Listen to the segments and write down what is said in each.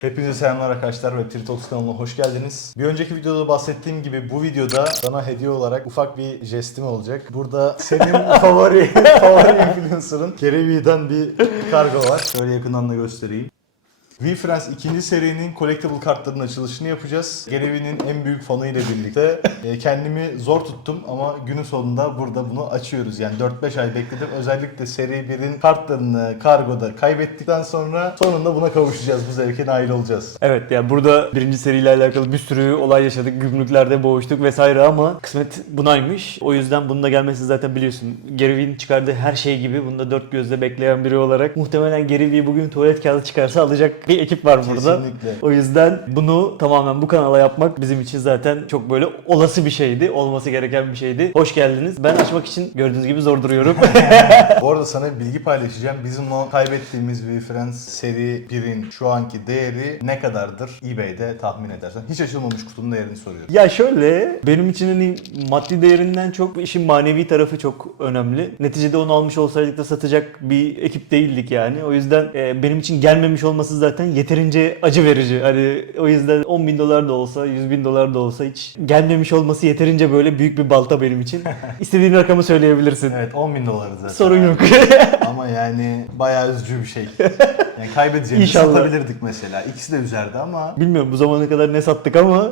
Hepinize selamlar arkadaşlar ve Tritox kanalına hoş geldiniz. Bir önceki videoda bahsettiğim gibi bu videoda sana hediye olarak ufak bir jestim olacak. Burada senin favori influencer'ın Gary Vee'den bir kargo var. Şöyle yakından da göstereyim. VeeFriends 2. serinin collectible kartlarının açılışını yapacağız. Gary Vee'nin en büyük fanıyla birlikte kendimi zor tuttum ama günün sonunda burada bunu açıyoruz. Yani 4-5 ay bekledim. Özellikle seri 1'in kartlarını kargoda kaybettikten sonra sonunda buna kavuşacağız. Bu zevke nail olacağız. Evet, yani burada birinci seriyle alakalı bir sürü olay yaşadık. Gümrüklerde boğuştuk vesaire ama kısmet bunaymış. O yüzden bunun da gelmesi zaten biliyorsun. Gary Vee'nin çıkardığı her şey gibi bunu da dört gözle bekleyen biri olarak muhtemelen Gary Vee bugün tuvalet kağıdı çıkarsa alacak bir ekip var burada. Kesinlikle. O yüzden bunu tamamen bu kanala yapmak bizim için zaten çok böyle olası bir şeydi. Olması gereken bir şeydi. Hoş geldiniz. Ben açmak için gördüğünüz gibi zor duruyorum. Bu arada sana bir bilgi paylaşacağım. Bizim o kaybettiğimiz VeeFriends seri 1'in şu anki değeri ne kadardır? eBay'de tahmin edersen. Hiç açılmamış kutunun değerini soruyorum. Ya şöyle, benim için hani maddi değerinden çok işin manevi tarafı çok önemli. Neticede onu almış olsaydık da satacak bir ekip değildik yani. O yüzden benim için gelmemiş olması zaten yeterince acı verici. Hani o yüzden 10 bin dolar da olsa, 100 bin dolar da olsa hiç gelmemiş olması yeterince böyle büyük bir balta benim için. İstediğin rakamı söyleyebilirsin. Evet, 10 bin doları zaten. Sorun yok. Ama yani bayağı üzücü bir şey. Yani kaybedeceğimizi İnşallah. satabilirdik mesela. İkisi de üzerdi ama Bilmiyorum bu zamana kadar ne sattık ama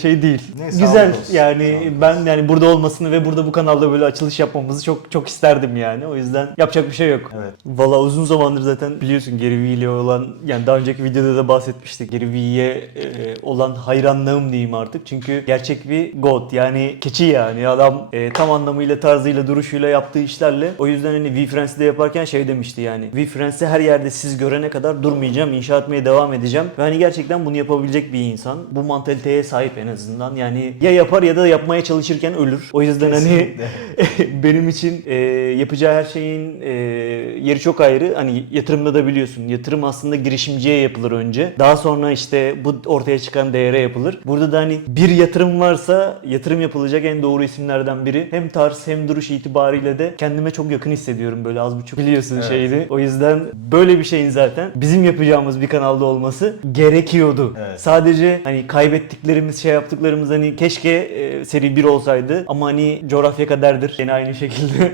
şey değil. Neyse, Güzel sağlık olsun. yani Sağlık olsun. ben yani burada olmasını ve burada bu kanalda böyle açılış yapmamızı çok isterdim yani. O yüzden yapacak bir şey yok. Evet. Valla uzun zamandır zaten biliyorsun Gary Vee ile olan, yani daha önceki videoda da bahsetmiştik. Gary Vee'ye olan hayranlığım diyeyim artık. Çünkü gerçek bir god, yani keçi yani. Adam tam anlamıyla tarzıyla, duruşuyla, yaptığı işlerle. O yüzden hani VeeFriends'i de yaparken şey demişti yani. VeeFriends'i her yerde siz görene kadar durmayacağım, inşa etmeye devam edeceğim. Ve hani gerçekten bunu yapabilecek bir insan. Bu mantaliteye sahip en azından. Yani ya yapar ya da yapmaya çalışırken ölür. O yüzden Kesinlikle. hani benim için yapacağı her şeyin yeri çok ayrı. Hani yatırımda da biliyorsun. Yatırım aslında girişimciye yapılır önce. Daha sonra işte bu ortaya çıkan değere yapılır. Burada da hani bir yatırım varsa yatırım yapılacak en doğru isimlerden biri. Hem tarz hem duruş itibariyle de kendime çok yakın hissediyorum, böyle az buçuk biliyorsun Evet. şeyini. O yüzden böyle bir şeyin zaten bizim yapacağımız bir kanalda olması gerekiyordu. Evet. Sadece hani kaybettiklerimiz, şey yaptıklarımız hani keşke seri 1 olsaydı ama hani coğrafya kaderdir. Yine aynı şekilde.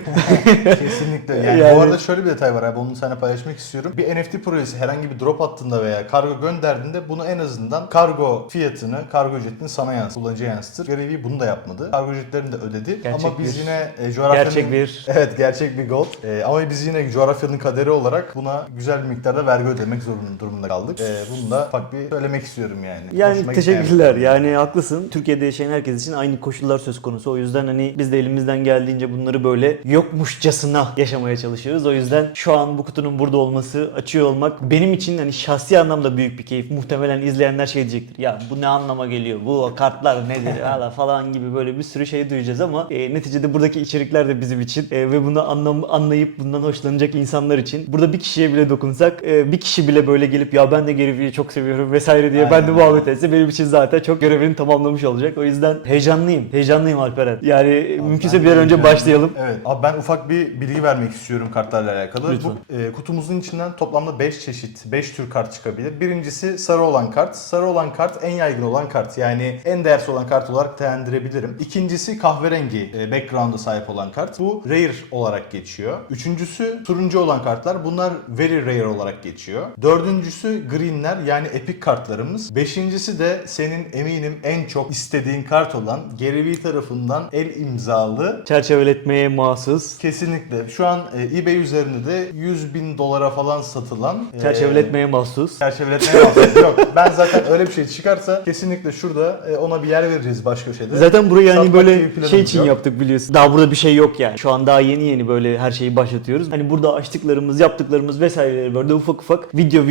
Kesinlikle. Yani, Yani- bu arada şöyle bir detay var abi, onu seninle paylaşmak istiyorum. Bir NFT projesi herhangi bir drop attığında veya kargo gönderdiğinde bunu en azından kargo fiyatını, kargo ücretini sana yansıtır, kullanıcıya yansıtır. Gary Vee bunu da yapmadı. Kargo ücretlerini de ödedi. Gerçek Ama biz bir- yine coğrafyanın... gerçek bir- Evet, gerçek bir gold. Ama biz yine coğrafyanın kaderi olarak buna güzel bir miktarda vergi ödemek durumunda kaldık. Bunu da ufak bir söylemek istiyorum yani. Yani Hoşuma teşekkürler. gitmeyen bir durum. Yani haklısın. Türkiye'de yaşayan herkes için aynı koşullar söz konusu. O yüzden hani biz de elimizden geldiğince bunları böyle yokmuşçasına yaşamaya çalışıyoruz. O yüzden şu an bu kutunun burada olması, açıyor olmak benim için hani şahsi anlamda büyük bir keyif. Muhtemelen izleyenler şey diyecektir. Ya bu ne anlama geliyor? Bu kartlar nedir? Hala falan gibi böyle bir sürü şey duyacağız ama neticede buradaki içerikler de bizim için ve bunu anlayıp bundan hoşlanacak insanlar için. Burada bir kişiye bile dokunsak, bir kişi bile böyle gelip ya ben de Gary Vee'yi çok seviyorum vesaire diye ben de Aynen. muhabbet etse benim için zaten çok görevini tamamlamış olacak. O yüzden heyecanlıyım. Heyecanlıyım Alperen. Yani mümkünse Ben bir an de önce yani- başlayalım. Evet. Abi ben ufak bir bilgi vermek istiyorum kartlarla alakalı. Lütfen. Bu kutumuzun içinden toplamda 5 çeşit, 5 tür kart çıkabilir. Birincisi sarı olan kart. Sarı olan kart en yaygın olan kart. Yani en değerli olan kart olarak değerlendirebilirim. İkincisi kahverengi background'a sahip olan kart. Bu rare olarak geçiyor. Üçüncüsü turuncu olan kartlar. Bunlar very rare olarak geçiyor. Dördüncüsü greenler, yani epic kartlarımız. Beşincisi de senin eminim en çok istediğin kart olan Gary Vee tarafından el imzalı. Çerçeveletmeye mahsus. Kesinlikle. Şu an eBay üzerinde de 100 bin dolara falan satılan Çerçeveletmeye mahsus. çerçeveletmeye mahsus. Yok, ben zaten öyle bir şey çıkarsa kesinlikle şurada ona bir yer vereceğiz baş köşede. Zaten burayı hani Satmak böyle gibi planımız şey için yok. yaptık biliyorsun. Daha burada bir şey yok yani. Şu an daha yeni böyle her şeyi başlatıyoruz. Hani burada açtıklarımız, yaptıklarımız vesaireleri böyle ufak ufak video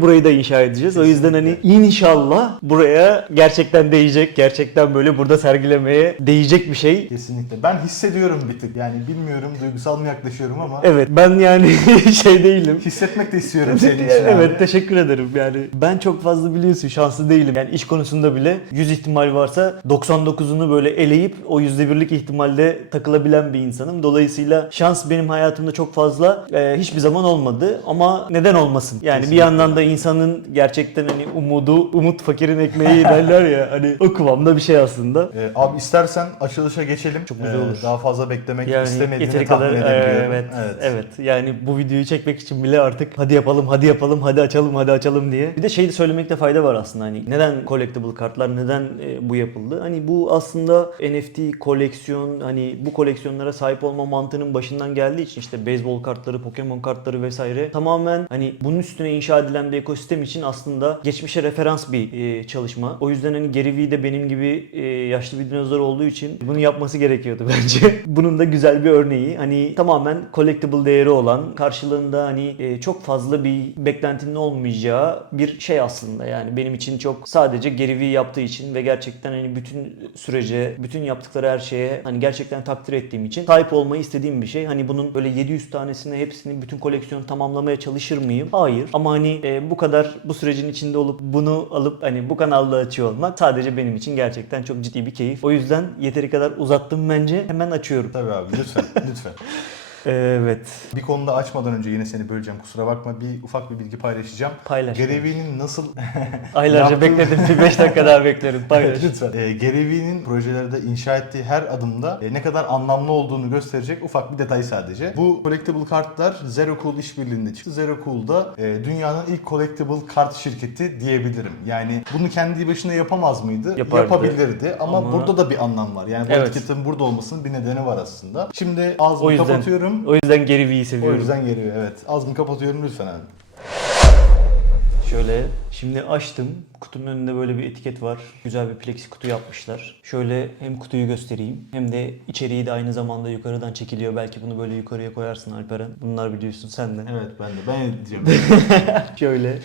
burayı da inşa edeceğiz. O yüzden hani inşallah buraya gerçekten değecek, gerçekten böyle burada sergilemeye değecek bir şey. Kesinlikle. Ben hissediyorum bir tık. Yani bilmiyorum, duygusal mı yaklaşıyorum ama Evet, ben yani şey değilim. hissetmek de istiyorum senin için. Evet, Evet, teşekkür ederim. Yani ben çok fazla biliyorsun şanslı değilim. Yani iş konusunda bile 100 ihtimal varsa 99'unu böyle eleyip o %1'lik ihtimalde takılabilen bir insanım. Dolayısıyla şans benim hayatımda çok fazla hiçbir zaman olmadı ama neden olmasın? Yani Kesinlikle. bir yandan da insanın gerçekten hani umut fakirin ekmeği derler ya, hani o kıvamda bir şey aslında. Abi istersen açılışa geçelim. Çok güzel olur. Daha fazla beklemek Yani istemediğini yeteri tahmin kadar edebiliyorum. evet. Yani bu videoyu çekmek için bile artık hadi yapalım, hadi açalım diye. Bir de şeyi söylemekte fayda var aslında, hani neden collectible kartlar, neden bu yapıldı? Hani bu aslında NFT koleksiyon, hani bu koleksiyonlara sahip olma mantığının başından geldiği için işte beyzbol kartları, Pokemon kartları vesaire tamamen hani bunun üstüne inşa edilen bir ekosistem için aslında geçmişe referans bir çalışma. O yüzden hani Gary Vee de benim gibi yaşlı bir dinozor olduğu için bunu yapması gerekiyordu bence. Bunun da güzel bir örneği. Hani tamamen collectible değeri olan, karşılığında hani çok fazla bir beklentinin olmayacağı bir şey aslında. Yani benim için çok, sadece Gary Vee yaptığı için ve gerçekten hani bütün sürece, bütün yaptıkları her şeye hani gerçekten takdir ettiğim için sahip olmayı istediğim bir şey. Hani bunun böyle 700 tanesini, hepsini, bütün koleksiyonu tamamlamaya çalışır mıyım? Hayır. Ama hani bu kadar bu sürecin içinde olup bunu alıp hani bu kanalda açıyor olmak sadece benim için gerçekten çok ciddi bir keyif. O yüzden yeteri kadar uzattım bence. Hemen açıyorum. Tabii abi, lütfen. Evet. Bir konuda açmadan önce yine seni böleceğim, kusura bakma. ufak bir bilgi paylaşacağım. Paylaş. Gary Vee'nin nasıl Aylarca bekledim. Bir 5 dakika daha beklerim. Paylaş. Lütfen. Gary Vee'nin projelerde inşa ettiği her adımda ne kadar anlamlı olduğunu gösterecek ufak bir detay sadece. Bu collectible kartlar Zero Cool işbirliğinde çıktı. Zero Cool da dünyanın ilk collectible kart şirketi diyebilirim. Yani bunu kendi başına yapamaz mıydı? Yapardı. Yapabilirdi ama burada da bir anlam var. Yani bu Evet. etiketin burada olmasının bir nedeni var aslında. Şimdi ağzımı O yüzden- kapatıyorum. O yüzden Gary Vee'yi O seviyorum. yüzden geliyor, evet. Ağzımı kapatıyorum lütfen abi. Şöyle şimdi açtım. Kutunun önünde böyle bir etiket var. Güzel bir plexi kutu yapmışlar. Şöyle hem kutuyu göstereyim hem de içeriği de aynı zamanda yukarıdan çekiliyor. Belki bunu böyle yukarıya koyarsın Alperen. Bunlar biliyorsun sen de. Evet, ben edeceğim.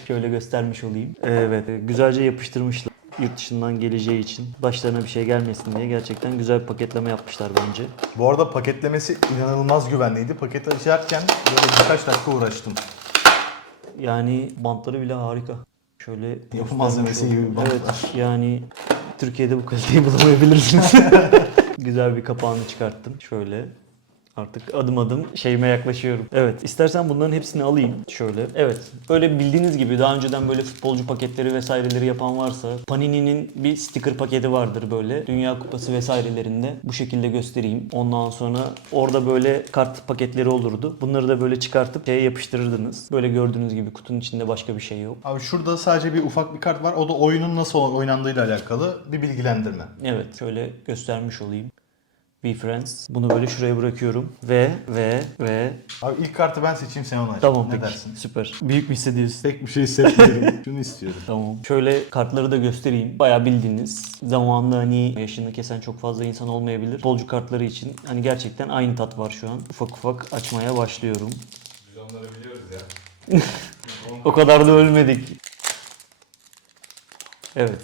Şöyle göstermiş olayım. Evet, güzelce yapıştırmışlar. Yurt dışından geleceği için başlarına bir şey gelmesin diye gerçekten güzel bir paketleme yapmışlar bence. Bu arada paketlemesi inanılmaz güvenliydi. Paketi açarken böyle birkaç dakika uğraştım. Yani bantları bile harika. Şöyle Yapı malzemesi gibi bir bant Evet, var. yani Türkiye'de bu kaliteyi bulamayabilirsiniz. Güzel bir kapağını çıkarttım. Şöyle. Artık adım adım şeyime yaklaşıyorum. Evet, istersen bunların hepsini alayım. Şöyle. Evet, böyle bildiğiniz gibi daha önceden böyle futbolcu paketleri vesaireleri yapan varsa Panini'nin bir sticker paketi vardır böyle. Dünya Kupası vesairelerinde bu şekilde göstereyim. Ondan sonra orada böyle kart paketleri olurdu. Bunları da böyle çıkartıp şeye yapıştırırdınız. Böyle gördüğünüz gibi kutunun içinde başka bir şey yok. Abi şurada sadece bir ufak bir kart var. O da oyunun nasıl oynandığıyla alakalı bir bilgilendirme. Evet, şöyle göstermiş olayım. Be Friends. Bunu böyle şuraya bırakıyorum. Ve Abi ilk kartı ben seçeyim, sen onu aç. tamam, Ne peki. dersin? Süper. Büyük mü hissediyorsun? Pek bir şey hissetmiyorum. Şunu istiyorum. Tamam. Şöyle kartları da göstereyim. Bayağı bildiğiniz, zamanında hani yaşını kesen çok fazla insan olmayabilir. Futbolcu kartları için hani gerçekten aynı tat var şu an. Ufak ufak açmaya başlıyorum. Biz onları biliyoruz ya. O kadar da ölmedik. Evet.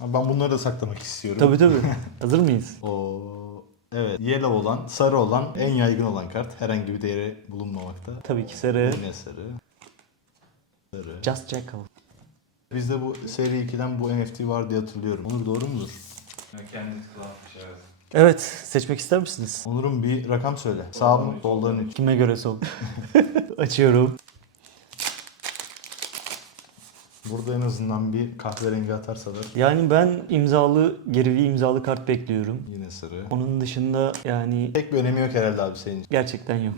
Abi ben bunları da saklamak istiyorum. Tabii. Hazır mıyız? Evet. Yellow olan, sarı olan, en yaygın olan kart. Herhangi bir değeri bulunmamakta. Tabii ki sarı. Yine sarı. Sarı. Just Jackal. Bizde bu seri 2'den bu NFT var diye hatırlıyorum. Onur, doğru mudur? Kendisi kullanmış, evet. Evet. Seçmek ister misiniz? Onur'un bir rakam söyle. Sağ mı, soldan 3. Kime göre sol? Açıyorum. Burada en azından bir kahverengi atarsalar. Yani ben Gary Vee imzalı kart bekliyorum. Yine sarı. Onun dışında yani Pek bir önemi yok herhalde abi senin için. gerçekten yok.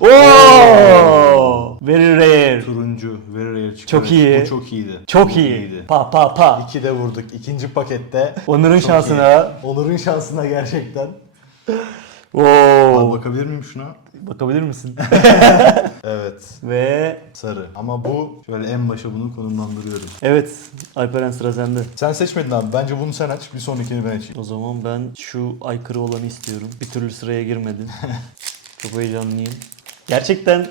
Oo! Very rare. Turuncu, very rare çıktı. Çok iyi. Bu çok iyiydi. Çok iyi. Pa. 2 de vurduk. İkinci pakette. Onur'un Çok şansına. iyi. Onur'un şansına gerçekten. Oo! Abi bakabilir miyim şuna? Bakabilir misin? Evet. Ve Sarı. Ama bu şöyle en başa bunu konumlandırıyorum. evet, Alperen, sıra sende. Sen seçmedin abi. Bence bunu sen aç. Bir sonrakini ben açayım. O zaman ben şu aykırı olanı istiyorum. Bir türlü sıraya girmedin. Çok heyecanlıyım. Gerçekten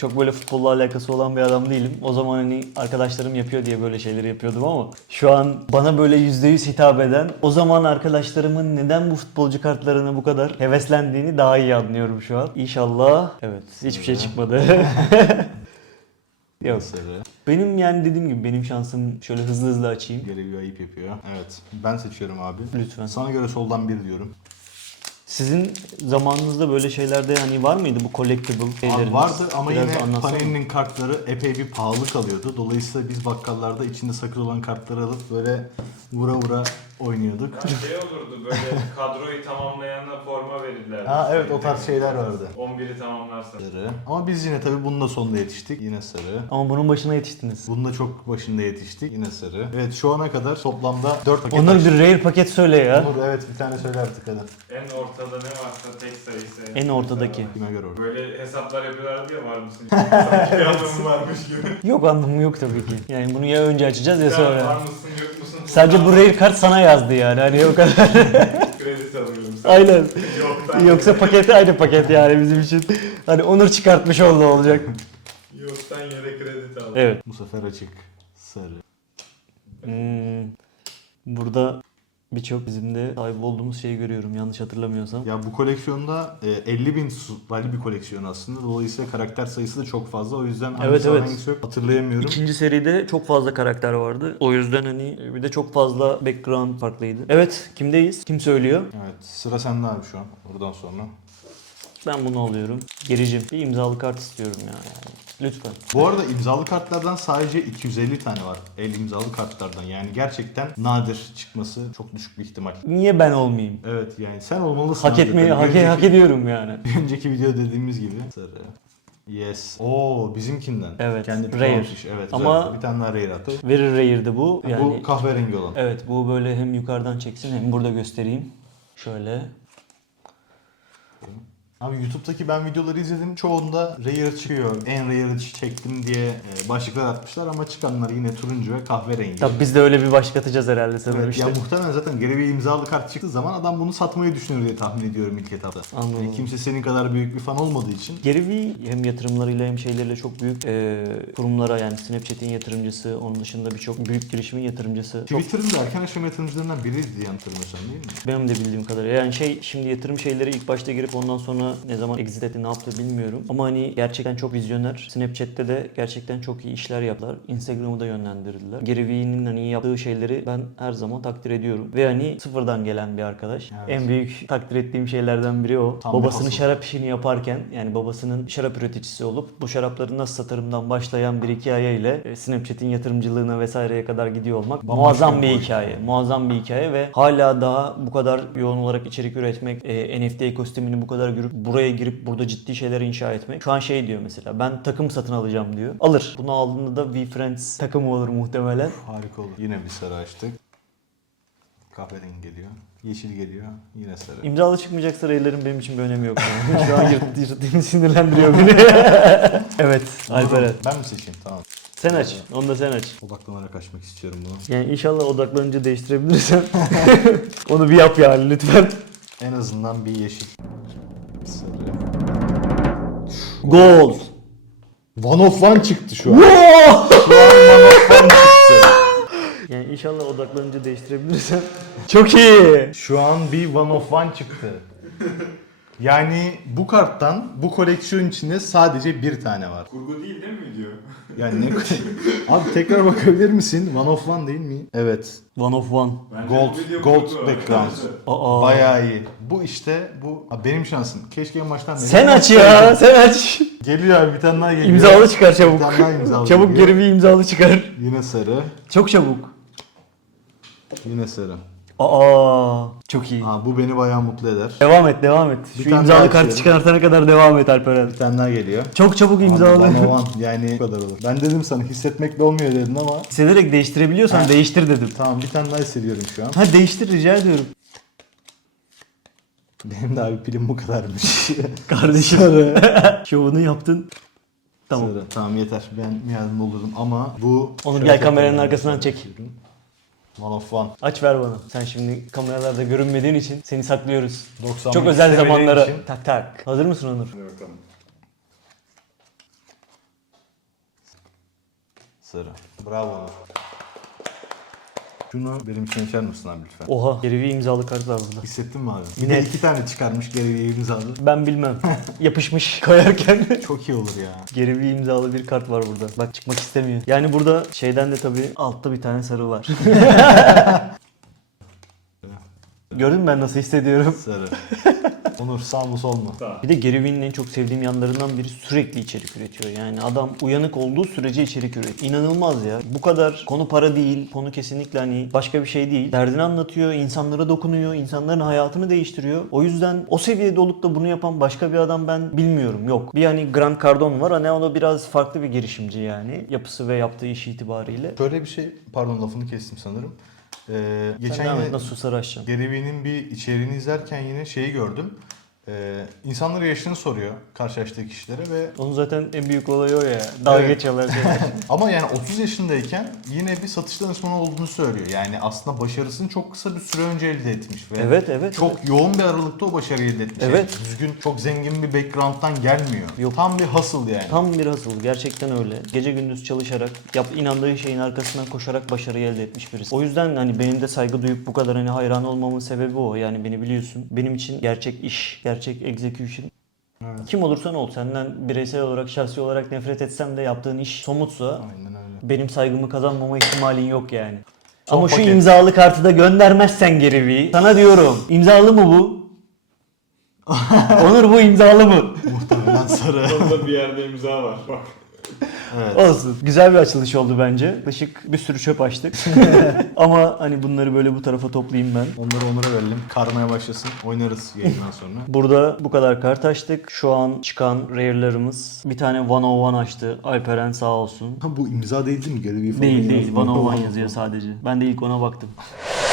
Çok böyle futbolla alakası olan bir adam değilim. O zaman hani arkadaşlarım yapıyor diye böyle şeyleri yapıyordum ama şu an bana böyle %100 hitap eden, o zaman arkadaşlarımın neden bu futbolcu kartlarına bu kadar heveslendiğini daha iyi anlıyorum şu an. İnşallah. Evet, hiçbir şey çıkmadı. Yok. Sarı. Benim yani dediğim gibi benim şansım şöyle hızlı açayım. Geri bir ayıp yapıyor. Evet. Ben seçiyorum abi. Lütfen. Sana göre soldan bir diyorum. Sizin zamanınızda böyle şeylerde hani var mıydı bu collectible şeyleriniz? Abi vardı ama Biraz yine anlatsana. Panini'nin kartları epey bir pahalı kalıyordu. Dolayısıyla biz bakkallarda içinde sakız olan kartları alıp böyle vura vura oynuyorduk. Yani şey olurdu böyle kadroyu tamamlayana forma verirler. Ha evet, o tarz şeyler vardı. 11'i tamamlarsa. Sarı. Ama biz yine tabii bunun da sonunda yetiştik. Yine sarı. Ama bunun başına yetiştiniz. Bunun da çok başında yetiştik. Yine sarı. Evet, şu ana kadar toplamda 4 paket Onur açtık. bir rare paket söyle ya. Onur, evet, bir tane söyle artık hadi. En ortada ne varsa tek sayısı. En ortadaki. Kime göre orada? Böyle hesaplar yapıyorlardı ya, var mısın? Sanki bir anlamı varmış gibi. Yok, anlamı yok tabii ki. Yani bunu ya önce açacağız ya Ya var sonra. mısın yok musun? Sadece bu rare kart sana yazdı yani hani o kadar. Kredi alıyorum. Aynen. Yoktan Yoksa paketi aynı paket yani bizim için. Hani Onur çıkartmış olacak. Yoktan yere kredi aldım. Evet. Bu sefer açık. Sarı. Burada birçok bizim de sahip olduğumuz şeyi görüyorum yanlış hatırlamıyorsam. Ya bu koleksiyonda 50.000 tutlarlı bir koleksiyon aslında. Dolayısıyla karakter sayısı da çok fazla. O yüzden hangisi var, evet. hangisi yok hatırlayamıyorum. İkinci seride çok fazla karakter vardı. O yüzden hani bir de çok fazla background farklıydı. Evet, kimdeyiz? Kim söylüyor? Evet, sıra sende abi şu an. Buradan sonra. Ben bunu alıyorum. Gericim. Bir imzalı kart istiyorum ya yani. Lütfen. Bu arada imzalı kartlardan sadece 250 tane var. El imzalı kartlardan. Yani gerçekten nadir çıkması çok düşük bir ihtimal. Niye ben olmayayım? Evet, yani sen olmalısın. Hak abi etmeyi, zaten. hak ediyorum yani. Önceki video dediğimiz gibi. Sarı. Yes. Oo, bizimkinden. Evet, Kendi rare. kullanmış. Evet, Ama- güzel. Bir tane daha rare attı. Very rare'di bu. Yani Bu kahverengi olan. evet, bu böyle hem yukarıdan çeksin hem burada göstereyim. Şöyle. Abi YouTube'daki ben videoları izledim. Çoğunda rare çıkıyor. En rare'ı çektim diye başlıklar atmışlar ama çıkanlar yine turuncu ve kahverengi. Tabii biz de öyle bir başlık atacağız herhalde sanırım Evet, işte. ya muhtemelen zaten geri bir imzalı kart çıktığı zaman adam bunu satmayı düşünür diye tahmin ediyorum ilk etapta. Anladım. Yani kimse senin kadar büyük bir fan olmadığı için. Gary Vee hem yatırımlarıyla hem şeyleriyle çok büyük kurumlara, yani Snapchat'in yatırımcısı, onun dışında birçok büyük girişimin yatırımcısı. Çok, Twitter'ın da erken aşama yatırımcılarından biriydi diye hatırlamıyorsam, değil mi? benim de bildiğim kadarıyla. Yani şimdi yatırım şeyleri ilk başta girip ondan sonra ne zaman exit etti, ne yaptı bilmiyorum. Ama hani gerçekten çok vizyoner. Snapchat'te de gerçekten çok iyi işler yaptılar. Instagram'ı da yönlendirdiler. Gary Vee'nin hani yaptığı şeyleri ben her zaman takdir ediyorum. Ve hani sıfırdan gelen bir arkadaş. Evet. En büyük takdir ettiğim şeylerden biri o. Tam bir Babasının hustle. şarap işini yaparken, yani babasının şarap üreticisi olup bu şarapları nasıl satarımdan başlayan bir hikayeyle Snapchat'in yatırımcılığına vesaireye kadar gidiyor olmak Bambaşka muazzam bir bir boyut hikaye. yani. Muazzam bir hikaye ve hala daha bu kadar yoğun olarak içerik üretmek, NFT ekosistemini bu kadar görüp buraya girip burada ciddi şeyler inşa etmek. Şu an şey diyor mesela, ben takım satın alacağım diyor. Alır. Bunu aldığında da WeFriends takımı olur muhtemelen. Harika olur. Yine bir sarı açtık. Kahverengi geliyor. Yeşil geliyor. Yine sarı. İmzalı çıkmayacaksa raylerin benim için bir önemi yok. Yani. Şu an yırttığım sinirlendiriyor beni. Evet, Alperen. Ben mi seçeyim? Tamam. Sen aç. Onu da sen aç. Odaklanarak açmak istiyorum bunu. Yani inşallah odaklanınca değiştirebilirsen onu bir yap yani lütfen. En azından bir yeşil. Sarı. Gold. One of one çıktı şu an. Şu an one of one çıktı. Yani inşallah odaklanınca değiştirebilirsen. Çok iyi. Şu an bir one of one çıktı. Yani bu karttan bu koleksiyon içinde sadece bir tane var. Kurgu değil mi video? Yani ne Abi tekrar bakabilir misin? One of one değil mi? Evet. One of one. Bence Gold, bu video gold kurgu. background. Aa. Bayağı iyi. Bu işte bu Abi benim şansım. Keşke en baştan Sen aç ya, sen aç. Geliyor abi, bir tane daha geliyor. İmzalı çıkar Bir çabuk. tane daha imzalı Çabuk geliyor. geri bir imzalı çıkar. Yine sarı. Çok çabuk. Yine sarı. Aa, çok iyi. Ha, bu beni bayağı mutlu eder. Devam et, devam et. Bir Şu tane imzalı daha kartı açıyorum. çıkartana kadar devam et Alperen. Bir tane daha geliyor. Çok çabuk imzalı. Abi, one of one. Yani bu kadar olur. Ben dedim sana hissetmekle olmuyor dedin ama Hissederek değiştirebiliyorsan Ha. değiştir dedim. tamam, bir tane daha hissediyorum şu an. Ha, değiştir rica ediyorum. Benim de abi pilim bu kadarmış. Kardeşim. Şovunu yaptın. Tamam. Sarı. Tamam, yeter. Ben yardım olurum ama bu... Onur gel kameranın arkasından çek. One of one. Aç ver bana. Sen şimdi kameralarda görünmediğin için seni saklıyoruz. 90 Çok özel istemediğin zamanlara. için. Tak tak. Hazır mısın Onur? Hadi bakalım. Sarı. Bravo. Şunu benim için açar mısın abi lütfen? Oha, Gary Vee imzalı kart var burada. Hissettin mi abi? Bir de Net. 2 tane çıkarmış Gary Vee imzalı. Ben bilmem. Yapışmış koyarken. Çok iyi olur ya. Gary Vee imzalı bir kart var burada. Bak çıkmak istemiyor. Yani burada şeyden de tabii altta bir tane sarı var. Gördün mü ben nasıl hissediyorum? Sarı. Onur sağ mı sol mu? Bir de Gary Vee'nin en çok sevdiğim yanlarından biri sürekli içerik üretiyor. Yani adam uyanık olduğu sürece içerik üretiyor. İnanılmaz ya. Bu kadar konu para değil. Konu kesinlikle hani başka bir şey değil. Derdini anlatıyor, insanlara dokunuyor, insanların hayatını değiştiriyor. O yüzden o seviyede olup da bunu yapan başka bir adam ben bilmiyorum. Yok. Bir hani Grant Cardone var. Hani o da biraz farklı bir girişimci yani. Yapısı ve yaptığı iş itibariyle. Şöyle bir şey, pardon lafını kestim sanırım. Geçen Sen devam et, yine nasıl susar açacağım. Gary Vee'nin bir içeriğini izlerken yine şeyi gördüm. İnsanlara yaşını soruyor karşılaştığı kişilere ve Onun zaten en büyük olayı o ya. Dalga Evet. geçiyorlar. ama yani 30 yaşındayken yine bir satış danışmanı olduğunu söylüyor. Yani aslında başarısını çok kısa bir süre önce elde etmiş ve Evet. çok yoğun bir aralıkta o başarıyı elde etmiş. Evet. Yani düzgün, çok zengin bir background'dan gelmiyor. Yok. Tam bir hustle yani. Tam bir hustle. Gerçekten öyle. Gece gündüz çalışarak, inandığı şeyin arkasından koşarak başarıyı elde etmiş birisi. O yüzden hani benim de saygı duyup bu kadar hani hayran olmamın sebebi o. Yani beni biliyorsun. Benim için gerçek iş, gerçek execution. Evet. Kim olursan ol. Senden bireysel olarak, şahsi olarak nefret etsem de yaptığın iş somutsa Aynen öyle. benim saygımı kazanmama ihtimalin yok yani. Son Ama şu paket. imzalı kartı da göndermezsen Gary Vee, sana diyorum. İmzalı mı bu? Onur bu imzalı mı? Muhtemelen sarı. Orada bir yerde imza var. Bak. Evet. Olsun. Güzel bir açılış oldu bence. Yaklaşık bir sürü çöp açtık. Ama hani bunları böyle bu tarafa toplayayım ben. Onları Onur'a verelim. Karmaya başlasın. Oynarız yayından sonra. Burada bu kadar kart açtık. Şu an çıkan rare'larımız. Bir tane 101 açtı. Alperen sağ olsun. Ha, bu imza değil mi? Gary Vee falan Değil yazmıyor. 101 yazıyor sadece. Ben de ilk ona baktım.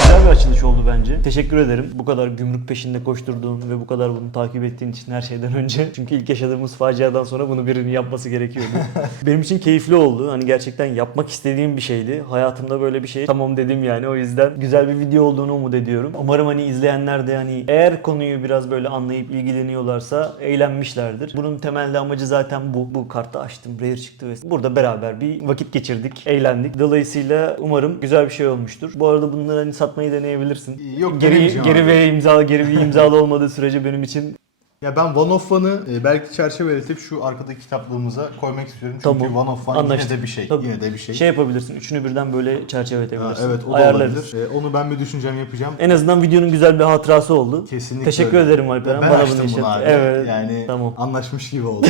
Güzel bir açılış oldu bence. Teşekkür ederim. Bu kadar gümrük peşinde koşturduğun ve bu kadar bunu takip ettiğin için her şeyden önce. Çünkü ilk yaşadığımız faciadan sonra bunu birinin yapması gerekiyordu. Benim için keyifli oldu. Hani gerçekten yapmak istediğim bir şeydi. Hayatımda böyle bir şey tamam dedim yani. O yüzden güzel bir video olduğunu umut ediyorum. Umarım hani izleyenler de hani eğer konuyu biraz böyle anlayıp ilgileniyorlarsa eğlenmişlerdir. Bunun temelde amacı zaten bu. Bu kartı açtım. Rare çıktı ve burada beraber bir vakit geçirdik. Eğlendik. Dolayısıyla umarım güzel bir şey olmuştur. Bu arada bunları hani satmayı deneyebilirsin. Yok, denemeyeceğim abi. Geri bir imzalı olmadığı sürece benim için Ya ben One of One'ı belki çerçeveletip şu arkadaki kitaplığımıza koymak istiyorum. Çünkü Tamam. One of One Anlaştık. yine de bir şey. Tabii. Yine de bir şey. şey yapabilirsin. Üçünü birden böyle çerçeveletebilirsin. Evet, o da Ayarlarız. olabilir. Onu ben bir düşüneceğim, yapacağım. En azından videonun güzel bir hatırası oldu. Kesinlikle Teşekkür öyle. ederim Alperen. Ben Bana açtım bunu bunu abi. Evet. Yani Tamam. anlaşmış gibi oldu.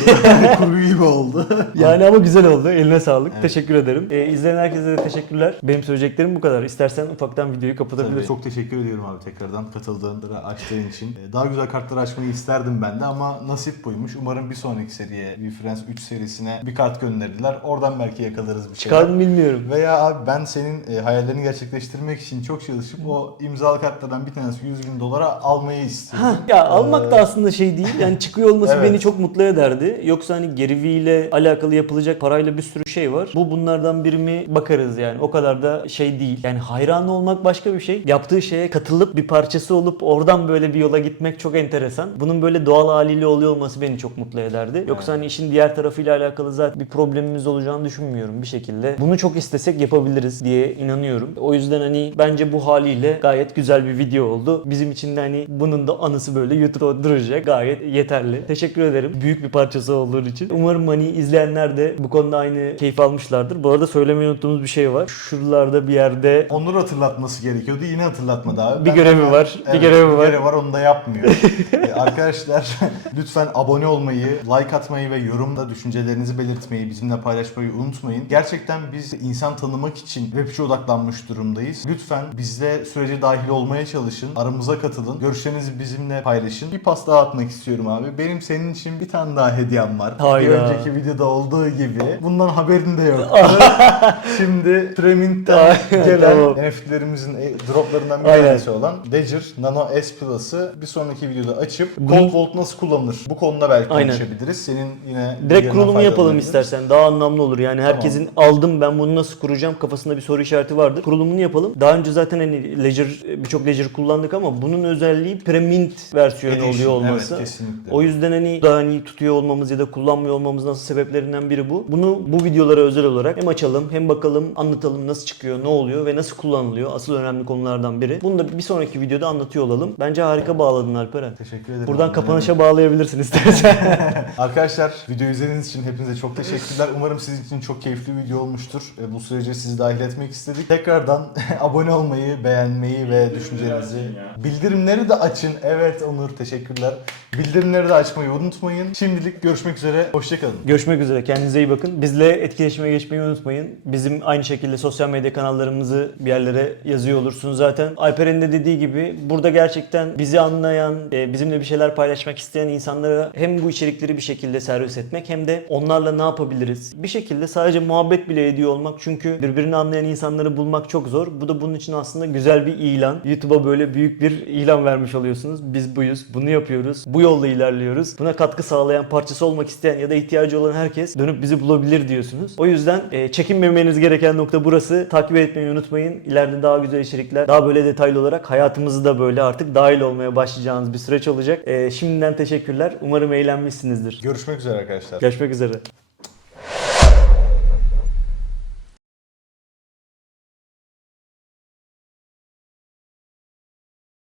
Kurgu gibi oldu. Yani ama güzel oldu. Eline sağlık. Evet. Teşekkür ederim. İzleyen herkese de teşekkürler. Benim söyleyeceklerim bu kadar. İstersen ufaktan videoyu Tabii, kapatabilirsin. çok teşekkür ediyorum abi tekrardan katıldığın, açtığın için. Daha güzel kartlar açmayı isterdim ben de ama nasip buymuş. Umarım bir sonraki seriye, Friends 3 serisine bir kart gönderdiler. Oradan belki yakalarız bir şey. Çıkar mı bilmiyorum. Veya abi ben senin hayallerini gerçekleştirmek için çok çalışıp o imzalı kartlardan bir tanesi 100 bin dolara almayı istiyorum. Ya almak da aslında şey değil. Yani çıkıyor olması Evet. beni çok mutlu ederdi. Yoksa hani Gary Vee ile alakalı yapılacak parayla bir sürü şey var. Bu bunlardan biri mi bakarız yani. O kadar da şey değil. Yani hayran olmak başka bir şey. Yaptığı şeye katılıp bir parçası olup oradan böyle bir yola gitmek çok enteresan. Bunun böyle doğal haliyle oluyor olması beni çok mutlu ederdi. Yoksa hani işin diğer tarafıyla alakalı zaten bir problemimiz olacağını düşünmüyorum bir şekilde. Bunu çok istesek yapabiliriz diye inanıyorum. O yüzden hani bence bu haliyle gayet güzel bir video oldu. Bizim için de hani bunun da anısı böyle YouTube'da duracak. Gayet yeterli. Teşekkür ederim. Büyük bir parçası olduğun için. Umarım hani izleyenler de bu konuda aynı keyif almışlardır. Bu arada söylemeyi unuttuğumuz bir şey var. Şuralarda bir yerde Onur hatırlatması gerekiyordu. Yine hatırlatmadı abi. Bir görevi var. Bir görevi var. Bir görevi var, onu da yapmıyor. Arkadaşlar lütfen abone olmayı, like atmayı ve yorumda düşüncelerinizi belirtmeyi, bizimle paylaşmayı unutmayın. Gerçekten biz insan tanımak için Web3'e odaklanmış durumdayız. Lütfen bizle sürece dahil olmaya çalışın. Aramıza katılın. Görüşlerinizi bizimle paylaşın. Bir pas daha atmak istiyorum abi. Benim senin için bir tane daha hediyem var. Hayda. Bir önceki videoda olduğu gibi. Bundan haberin de yok. Şimdi Tremint'ten gelen Tamam. NFT'lerimizin droplarından bir Aynen. tanesi olan Ledger Nano S Plus'ı bir sonraki videoda açıp Bunun- Cold Talk nasıl kullanılır? Bu konuda belki Aynen. konuşabiliriz. Senin yine Direkt bilgilerinden kurulumu yapalım faydalanabiliriz. istersen. Daha anlamlı olur. Yani herkesin aldım ben bunu nasıl kuracağım kafasında bir soru işareti vardır. Kurulumunu yapalım. Daha önce zaten hani Ledger, birçok Ledger kullandık ama bunun özelliği Premint versiyonu Edition, oluyor olması. Evet, kesinlikle. O yüzden hani daha iyi tutuyor olmamız ya da kullanmıyor olmamız nasıl sebeplerinden biri bu. Bunu bu videolara özel olarak hem açalım hem bakalım, anlatalım nasıl çıkıyor, ne oluyor ve nasıl kullanılıyor. Asıl önemli konulardan biri. Bunu da bir sonraki videoda anlatıyor olalım. Bence harika bağladın Alperen. Teşekkür ederim. Buradan kapanışa bağlayabilirsin istersen. Arkadaşlar videoyu izlediğiniz için hepinize çok teşekkürler. Umarım sizin için çok keyifli bir video olmuştur. Bu sürece sizi dahil etmek istedik. Tekrardan abone olmayı, beğenmeyi ve düşüncelerinizi... açın ya. Bildirimleri de açın. Evet Onur, teşekkürler. Bildirimleri de açmayı unutmayın. Şimdilik görüşmek üzere. Hoşçakalın. Görüşmek üzere. Kendinize iyi bakın. Bizle etkileşime geçmeyi unutmayın. Bizim aynı şekilde sosyal medya kanallarımızı bir yerlere yazıyor olursunuz zaten. Alper'in de dediği gibi burada gerçekten bizi anlayan, bizimle bir şeyler paylaşmak isteyen insanlara hem bu içerikleri bir şekilde servis etmek hem de onlarla ne yapabiliriz? Bir şekilde sadece muhabbet bile ediyor olmak, çünkü birbirini anlayan insanları bulmak çok zor. Bu da bunun için aslında güzel bir ilan. YouTube'a böyle büyük bir ilan vermiş oluyorsunuz. Biz buyuz, bunu yapıyoruz, bu yolda ilerliyoruz. Buna katkı sağlayan, parçası olmak isteyen ya da ihtiyacı olan herkes dönüp bizi bulabilir diyorsunuz. O yüzden çekinmemeniz gereken nokta burası. Takip etmeyi unutmayın. İleride daha güzel içerikler, daha böyle detaylı olarak hayatımızı da böyle artık dahil olmaya başlayacağınız bir süreç olacak. Şimdiden teşekkürler. Umarım eğlenmişsinizdir. Görüşmek üzere arkadaşlar. Görüşmek üzere.